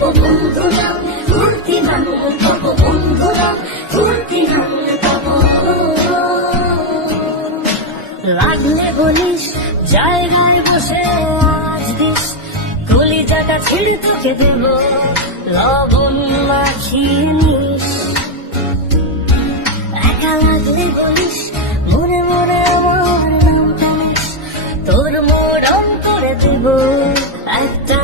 তব বন্ধু নাম ফুর্তি নাম তব বন্ধু নাম ফুর্তি নাম তব। লাগলে বলিস জায়গায় বসে আজ দিস, কলিজাটা ছিঁড়ে তোকে দেব লবণ মাখিয়ে নিস। একা লাগলে বলিস মনে মনে আমার নামটা নিস, তোর মোড়ন করে দেব একটা